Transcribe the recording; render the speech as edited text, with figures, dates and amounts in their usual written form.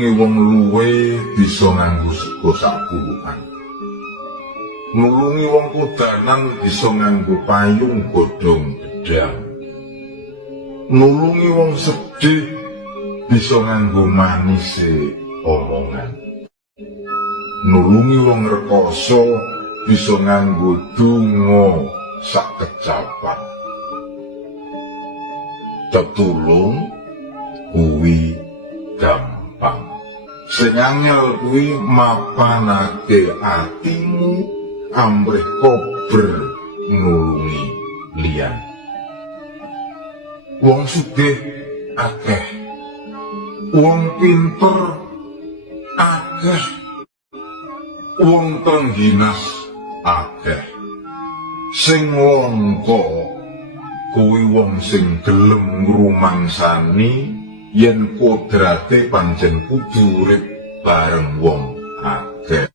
nulungi wong luwe bisa nganggo sega sapuluhan. Nulungi wong kodanan bisa nganggo payung godhong gedhang. Nulungi wong sedih bisa nganggo manise omongan. Nulungi wong rekoso bisa nganggo donga sakecapan. Tetulung kuwi gampang. Sing angel kuwi mapanake atimu ambrih kober nulungi liyan. Wong sugih akeh, wong pinter akeh, wong tengginas akeh. Sing langka kuwi wong sing gelem ngrumangsani yen kodrate pancen kudu urip bareng wong akeh.